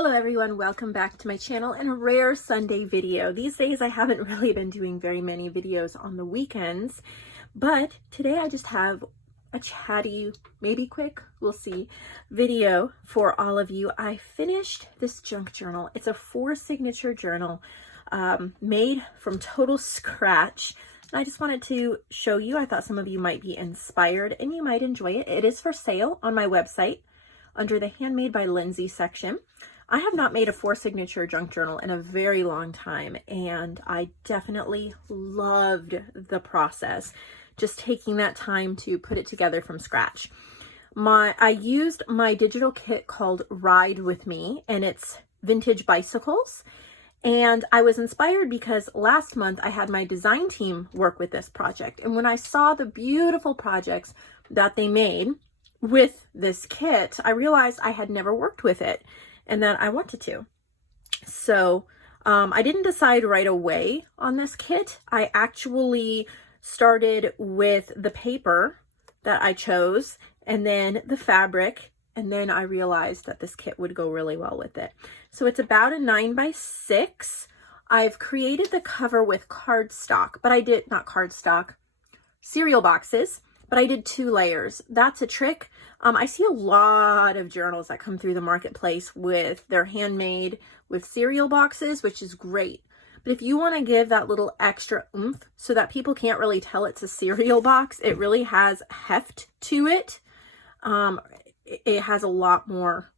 Hello everyone, welcome back to my channel and a rare Sunday video. These days I haven't really been doing very many videos on the weekends, but today I just have a chatty, maybe quick, we'll see, video for all of you. I finished this junk journal. It's a 4-signature journal made from total scratch. And I just wanted to show you. I thought some of you might be inspired and you might enjoy it. It is for sale on my website under the Handmade by Lindsay section. I have not made a 4-signature junk journal in a very long time, and I definitely loved the process, just taking that time to put it together from scratch. I used my digital kit called Ride With Me, and it's vintage bicycles. And I was inspired because last month I had my design team work with this project. And when I saw the beautiful projects that they made with this kit, I realized I had never worked with it and that I wanted to. So I didn't decide right away on this kit. I actually started with the paper that I chose and then the fabric, and then I realized that this kit would go really well with it. So it's about a 9x6. I've created the cover with cardstock, but I did not cardstock, cereal boxes, but I did 2 layers. That's a trick. I see a lot of journals that come through the marketplace with their handmade with cereal boxes, which is great. But if you want to give that little extra oomph so that people can't really tell it's a cereal box, it really has heft to it. It has a lot more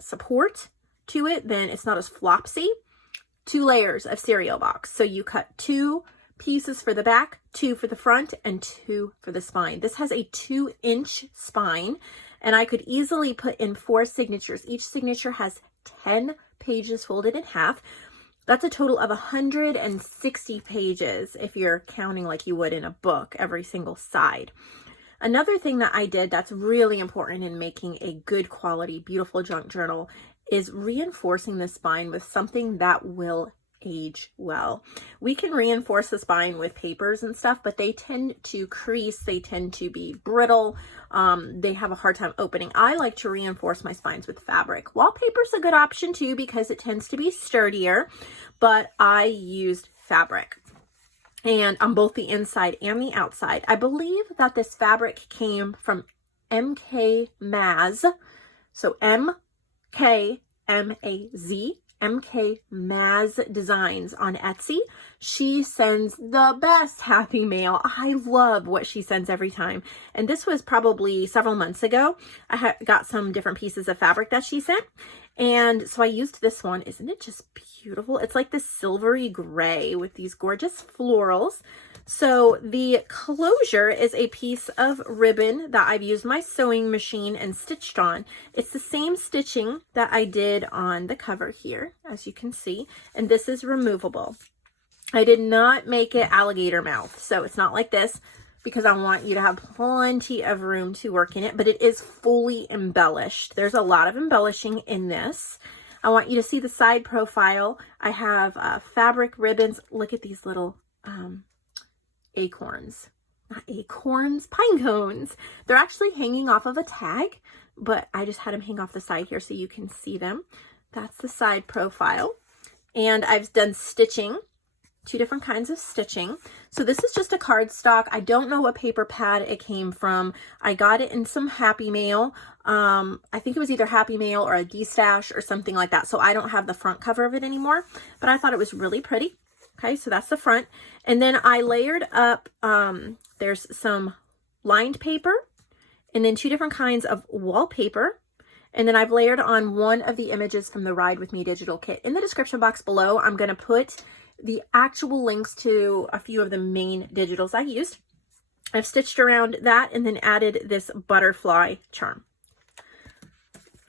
support to it, then it's not as flopsy. 2 layers of cereal box. So you cut 2 pieces for the back, 2 for the front, and 2 for the spine. This has a 2-inch spine, and I could easily put in 4 signatures. Each signature has 10 pages folded in half. That's a total of 160 pages if you're counting like you would in a book, every single side. Another thing that I did that's really important in making a good quality, beautiful junk journal is reinforcing the spine with something that will age well. We can reinforce the spine with papers and stuff, but they tend to crease, they tend to be brittle, they have a hard time opening. I like to reinforce my spines with fabric. Wallpaper's a good option too because it tends to be sturdier, but I used fabric. And on both the inside and the outside. I believe that this fabric came from MK Maz. So MKMAZ, MK Maz Designs on Etsy. She sends the best happy mail. I love what she sends every time. And this was probably several months ago. I got some different pieces of fabric that she sent. And so I used this one. Isn't it just beautiful? It's like this silvery gray with these gorgeous florals. So the closure is a piece of ribbon that I've used my sewing machine and stitched on. It's the same stitching that I did on the cover here, as you can see. And this is removable. I did not make it alligator mouth, so it's not like this, because I want you to have plenty of room to work in it, but it is fully embellished. There's a lot of embellishing in this. I want you to see the side profile. I have fabric ribbons. Look at these little acorns. Not acorns, pine cones. They're actually hanging off of a tag, but I just had them hang off the side here so you can see them. That's the side profile. And I've done stitching. 2 different kinds of stitching. So this is just a cardstock. I don't know what paper pad it came from. I got it in some Happy Mail. I think it was either Happy Mail or a D-Stash or something like that. So I don't have the front cover of it anymore, but I thought it was really pretty. Okay, so that's the front. And then I layered up, there's some lined paper and then 2 different kinds of wallpaper. And then I've layered on one of the images from the Ride With Me digital kit. In the description box below, I'm going to put the actual links to a few of the main digitals I used. I've stitched around that and then added this butterfly charm.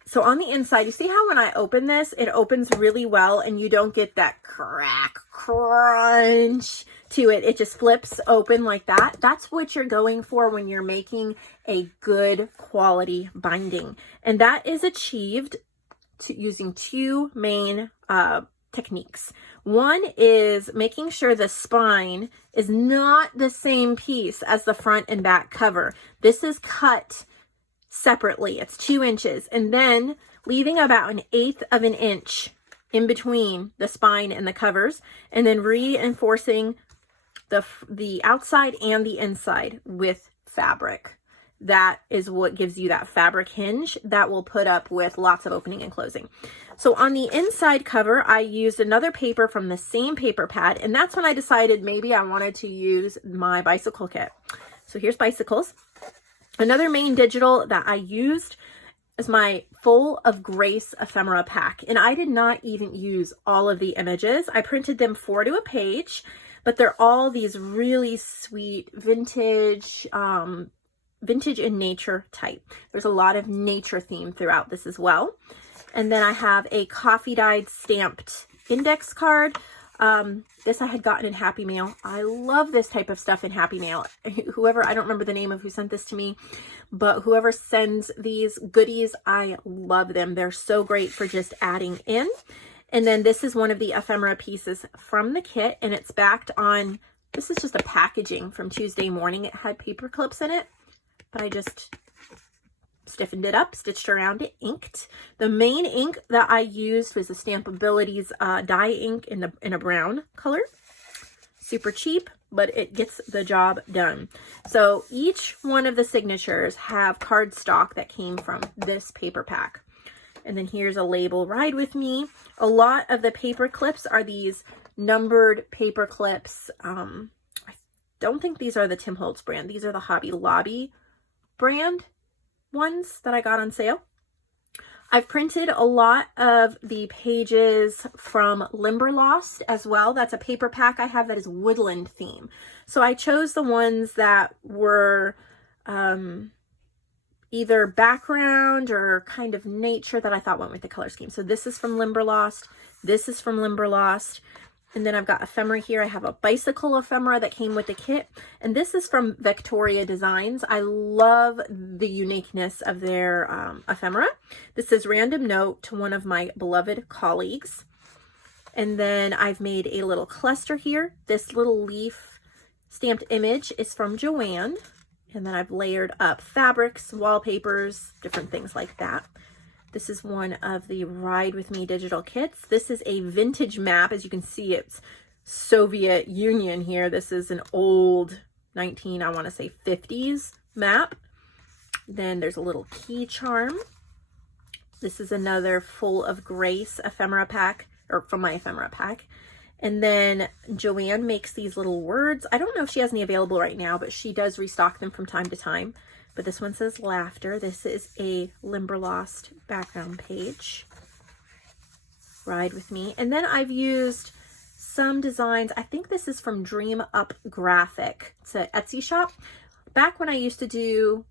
So on the inside, you see how when I open this, it opens really well and you don't get that crack, crunch to it. It just flips open like that. That's what you're going for when you're making a good quality binding. And that is achieved using 2 main techniques. One is making sure the spine is not the same piece as the front and back cover. This is cut separately. It's 2 inches. And then leaving about 1/8 of an inch in between the spine and the covers, and then reinforcing the outside and the inside with fabric. That is what gives you that fabric hinge that will put up with lots of opening and closing. So on the inside cover, I used another paper from the same paper pad, and that's when I decided maybe I wanted to use my bicycle kit. So here's bicycles. Another main digital that I used is my Full of Grace ephemera pack, and I did not even use all of the images. I printed them 4 to a page, but they're all these really sweet vintage in nature type. There's a lot of nature theme throughout this as well. And then I have a coffee dyed stamped index card. This I had gotten in Happy Mail. I love this type of stuff in Happy Mail. Whoever, I don't remember the name of who sent this to me, but whoever sends these goodies, I love them. They're so great for just adding in. And then this is one of the ephemera pieces from the kit, and it's backed on, this is just a packaging from Tuesday Morning. It had paper clips in it, but I just stiffened it up, stitched around it, inked. The main ink that I used was the Stampabilities dye ink in a brown color. Super cheap, but it gets the job done. So each one of the signatures have cardstock that came from this paper pack. And then here's a label, Ride With Me. A lot of the paper clips are these numbered paper clips. I don't think these are the Tim Holtz brand. These are the Hobby Lobby brand ones that I got on sale. I've printed a lot of the pages from Limberlost as well. That's a paper pack I have that is woodland theme. So I chose the ones that were either background or kind of nature that I thought went with the color scheme. So this is from Limberlost. This is from Limberlost. And then I've got ephemera here. I have a bicycle ephemera that came with the kit. And this is from Victoria Designs. I love the uniqueness of their ephemera. This is Random Note to one of my beloved colleagues. And then I've made a little cluster here. This little leaf stamped image is from JoAnn. And then I've layered up fabrics, wallpapers, different things like that. This is one of the Ride With Me digital kits. This is a vintage map. As you can see, it's Soviet Union here. This is an old I want to say 50s map. Then there's a little key charm. This is another Full of Grace ephemera pack, or from my ephemera pack. And then JoAnn makes these little words. I don't know if she has any available right now, but she does restock them from time to time. But this one says laughter. This is a Limberlost background page. Ride With Me. And then I've used some designs. I think this is from Dream Up Graphic. It's an Etsy shop. Back when I used to do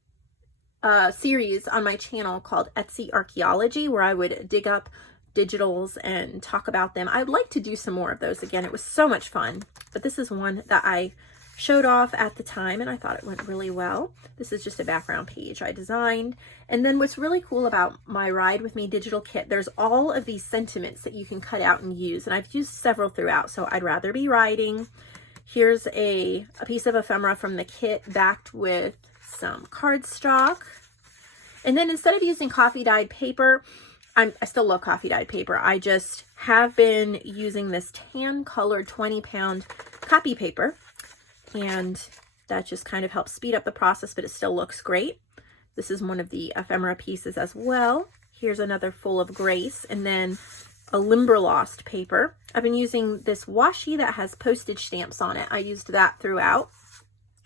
a series on my channel called Etsy Archaeology, where I would dig up digitals and talk about them. I'd like to do some more of those again. It was so much fun. But this is one that I showed off at the time, and I thought it went really well. This is just a background page I designed. And then what's really cool about my Ride With Me digital kit, there's all of these sentiments that you can cut out and use, and I've used several throughout. So I'd rather be riding. Here's a piece of ephemera from the kit backed with some cardstock. And then instead of using coffee dyed paper, I still love coffee dyed paper. I just have been using this tan colored 20-pound copy paper, and that just kind of helps speed up the process, but it still looks great. This is one of the ephemera pieces as well. Here's another Full of Grace, and then a Limberlost paper. I've been using this washi that has postage stamps on it. I used that throughout.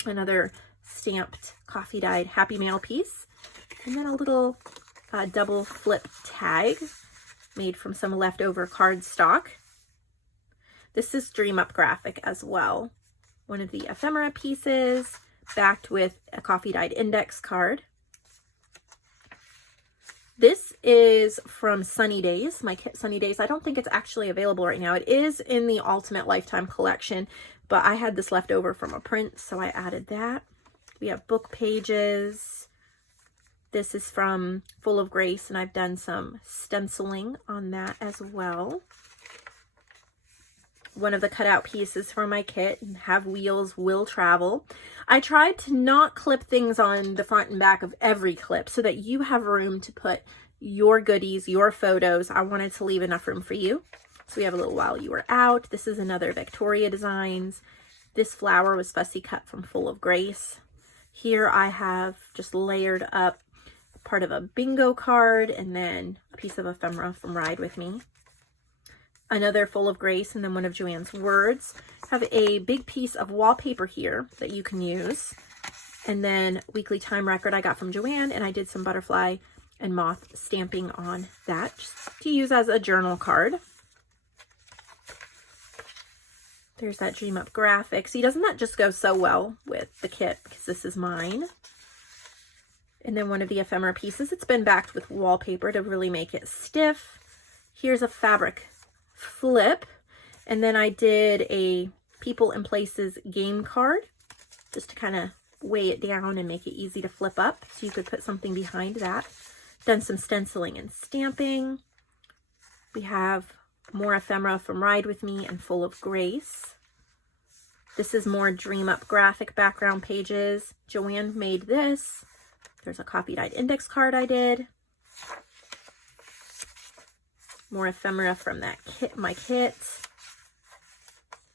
Another stamped coffee dyed Happy Mail piece, and then a little double flip tag made from some leftover cardstock. This is Dream Up Graphic as well. One of the ephemera pieces backed with a coffee dyed index card. This is from Sunny Days, my kit Sunny Days. I don't think it's actually available right now. It is in the Ultimate Lifetime collection, but I had this left over from a print, so I added that. We have book pages. This is from Full of Grace, and I've done some stenciling on that as well. One of the cutout pieces for my kit, Have Wheels, Will Travel. I tried to not clip things on the front and back of every clip so that you have room to put your goodies, your photos. I wanted to leave enough room for you. So we have a little while you were out. This is another Victoria Designs. This flower was fussy cut from Full of Grace. Here I have just layered up part of a bingo card and then a piece of ephemera from Ride With Me. Another Full of Grace and then one of JoAnn's words. Have a big piece of wallpaper here that you can use. And then weekly time record I got from JoAnn, and I did some butterfly and moth stamping on that just to use as a journal card. There's that Dream Up graphic. See, doesn't that just go so well with the kit because this is mine? And then one of the ephemera pieces. It's been backed with wallpaper to really make it stiff. Here's a fabric flip. And then I did a People and Places game card just to kind of weigh it down and make it easy to flip up. So you could put something behind that. Done some stenciling and stamping. We have more ephemera from Ride With Me and Full of Grace. This is more Dream Up graphic background pages. JoAnn made this. There's a coffee dyed index card I did. More ephemera from that kit, my kit.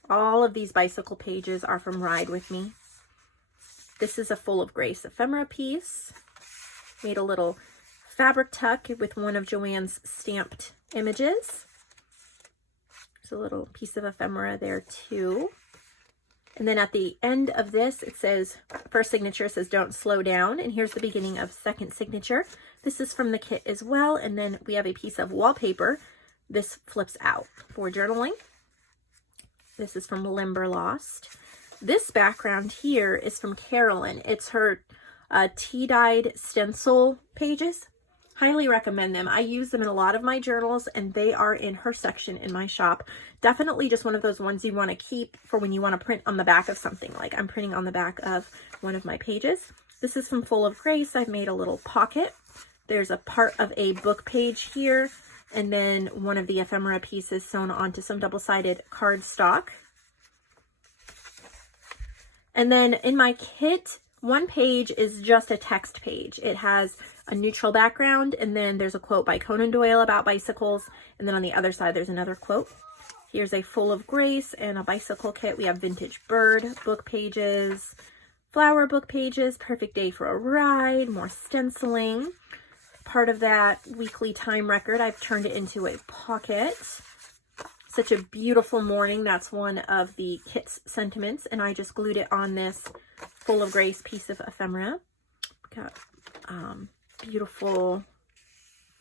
All of these bicycle pages are from Ride With Me. This is a Full of Grace ephemera piece. Made a little fabric tuck with one of JoAnn's stamped images. There's a little piece of ephemera there too. And then at the end of this, it says, first signature says, don't slow down. And here's the beginning of second signature. This is from the kit as well. And then we have a piece of wallpaper. This flips out for journaling. This is from Limberlost. This background here is from Carolyn. It's her tea-dyed stencil pages. Highly recommend them. I use them in a lot of my journals, and they are in her section in my shop. Definitely just one of those ones you want to keep for when you want to print on the back of something. Like I'm printing on the back of one of my pages. This is from Full of Grace. I've made a little pocket. There's a part of a book page here, and then one of the ephemera pieces sewn onto some double-sided cardstock. And then in my kit, one page is just a text page. It has a neutral background, and then there's a quote by Conan Doyle about bicycles, and then on the other side there's another quote. Here's a Full of Grace and a bicycle kit. We have Vintage Bird book pages, flower book pages, Perfect Day for a Ride, more stenciling. Part of that weekly time record, I've turned it into a pocket. Such a beautiful morning. That's one of the kit's sentiments, and I just glued it on this Full of Grace piece of ephemera. Got beautiful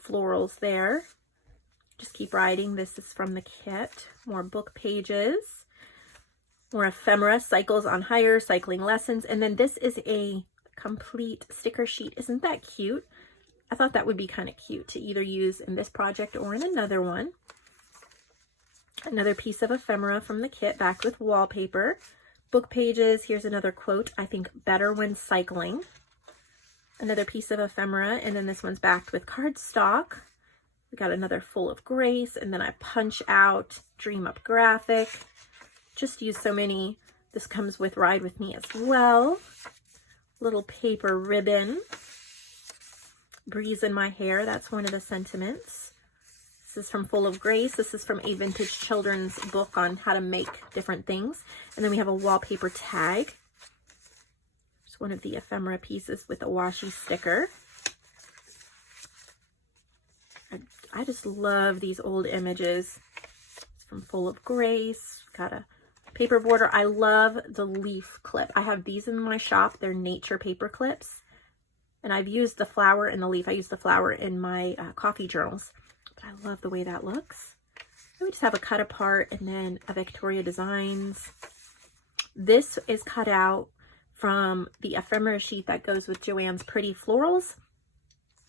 florals there. Just keep riding. This is from the kit. More book pages. More ephemera, cycles on hire, cycling lessons. And then this is a complete sticker sheet. Isn't that cute? I thought that would be kind of cute to either use in this project or in another one. Another piece of ephemera from the kit, backed with wallpaper. Book pages. Here's another quote. I think better when cycling. Another piece of ephemera, and then this one's backed with cardstock. We got another Full of Grace, and then I punch out Dream Up graphic. Just use so many. This comes with Ride With Me as well. Little paper ribbon. Breeze in my hair. That's one of the sentiments. This is from Full of Grace. This is from a vintage children's book on how to make different things. And then we have a wallpaper tag. It's one of the ephemera pieces with a washi sticker. I just love these old images. It's from Full of Grace. Got a paper border. I love the leaf clip. I have these in my shop. They're nature paper clips. And I've used the flower and the leaf. I use the flower in my coffee journals. But I love the way that looks. Then we just have a cut apart and then a Victoria Designs. This is cut out from the ephemera sheet that goes with JoAnn's Pretty Florals.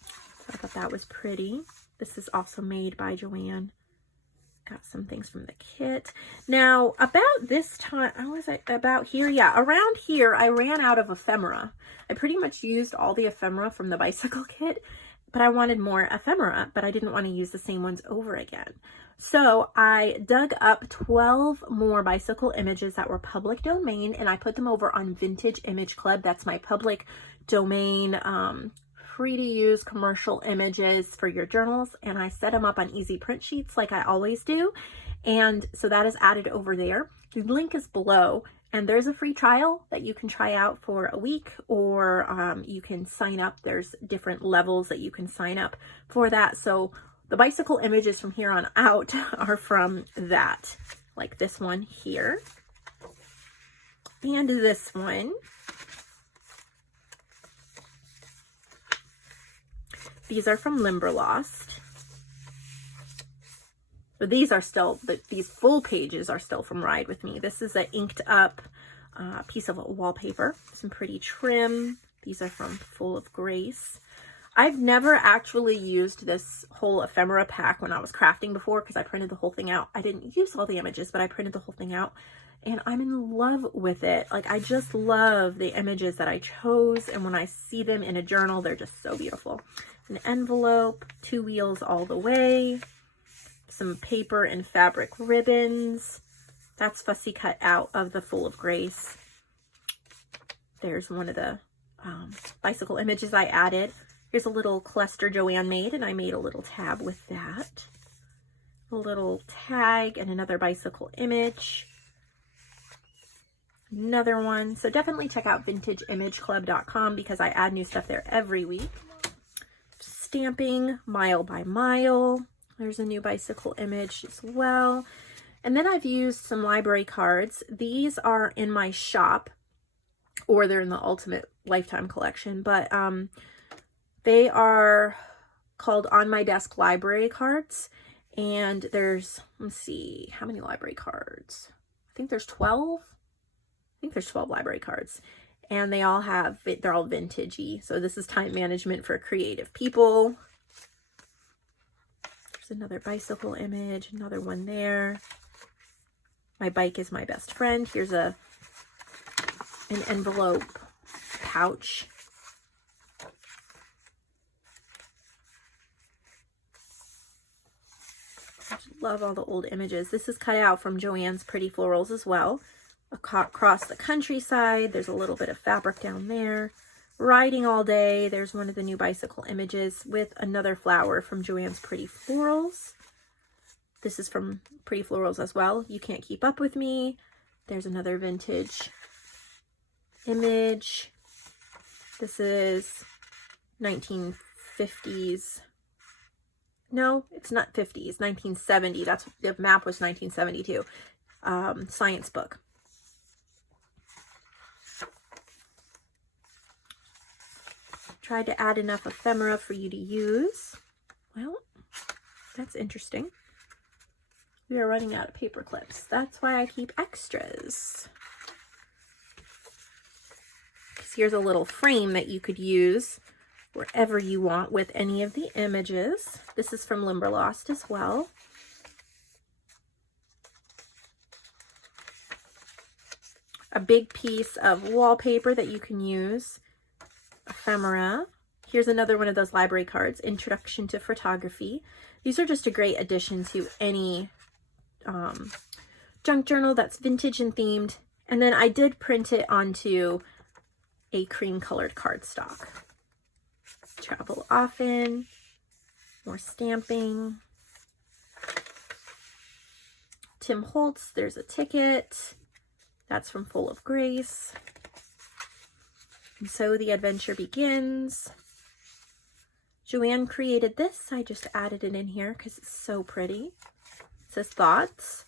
So I thought that was pretty. This is also made by JoAnn. Got some things from the kit. Now, about this time, how was I about here? Yeah, around here, I ran out of ephemera. I pretty much used all the ephemera from the bicycle kit, but I wanted more ephemera, but I didn't want to use the same ones over again. So I dug up 12 more bicycle images that were public domain, and I put them over on Vintage Image Club. That's my public domain free to use commercial images for your journals, and I set them up on easy print sheets like I always do. And so that is added over there. The link is below, and there's a free trial that you can try out for a week, or you can sign up. There's different levels that you can sign up for that. So the bicycle images from here on out are from that, like this one here and this one. These are from Limberlost. So these are still, these full pages are still from Ride With Me. This is an inked up piece of wallpaper, some pretty trim. These are from Full of Grace. I've never actually used this whole ephemera pack when I was crafting before, because I printed the whole thing out. I didn't use all the images, but I printed the whole thing out, and I'm in love with it. Like, I just love the images that I chose, and when I see them in a journal, they're just so beautiful. An envelope, 2 wheels all the way, some paper and fabric ribbons. That's fussy cut out of the Full of Grace. There's one of the bicycle images I added. Here's a little cluster JoAnn made, and I made a little tab with that. A little tag and another bicycle image. Another one. So definitely check out vintageimageclub.com because I add new stuff there every week. Stamping mile by mile. There's a new bicycle image as well. And then I've used some library cards. These are in my shop, or they're in the Ultimate Lifetime collection, but they are called On My Desk library cards. And there's, let's see, how many library cards? I think there's 12. I think there's 12 library cards. And they all have, they're all vintagey. So this is time management for creative people. There's another bicycle image, another one there. My bike is my best friend. Here's an envelope pouch. I love all the old images. This is cut out from JoAnn's Pretty Florals as well. Across the countryside, there's a little bit of fabric down there. Riding all day, there's one of the new bicycle images with another flower from JoAnn's Pretty Florals. This is from Pretty Florals as well. You Can't Keep Up With Me. There's another vintage image. This is 1950s. No, it's not 50s, 1970. That's, the map was 1972. Science book. Tried to add enough ephemera for you to use. Well, that's interesting. We are running out of paper clips. That's why I keep extras. Here's a little frame that you could use wherever you want with any of the images. This is from Limberlost as well. A big piece of wallpaper that you can use. Ephemera. Here's another one of those library cards, Introduction to Photography. These are just a great addition to any junk journal that's vintage and themed. And then I did print it onto a cream colored cardstock. Travel often. More stamping. Tim Holtz, there's a ticket. That's from Full of Grace. And so the adventure begins. JoAnn created this. I just added it in here because it's so pretty. It says Thoughts.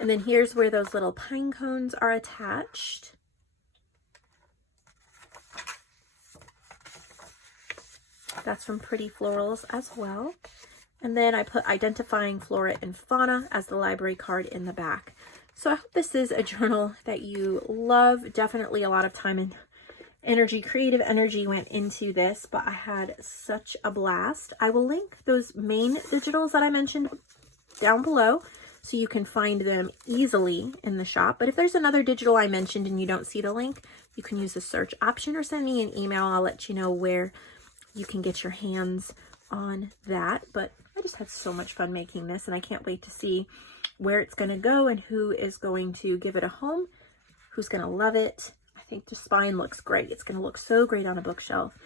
And then here's where those little pine cones are attached. That's from Pretty Florals as well. And then I put Identifying Flora and Fauna as the library card in the back. So I hope this is a journal that you love. Definitely a lot of time and energy, creative energy went into this, but I had such a blast. I will link those main digitals that I mentioned down below so you can find them easily in the shop. But if there's another digital I mentioned and you don't see the link, you can use the search option or send me an email. I'll let you know where you can get your hands on that. But I just had so much fun making this, and I can't wait to see where it's going to go and who is going to give it a home, who's going to love it. I think the spine looks great. It's going to look so great on a bookshelf.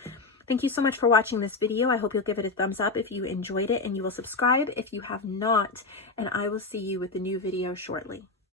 Thank you so much for watching this video. I hope you'll give it a thumbs up if you enjoyed it, and you will subscribe if you have not, and I will see you with a new video shortly.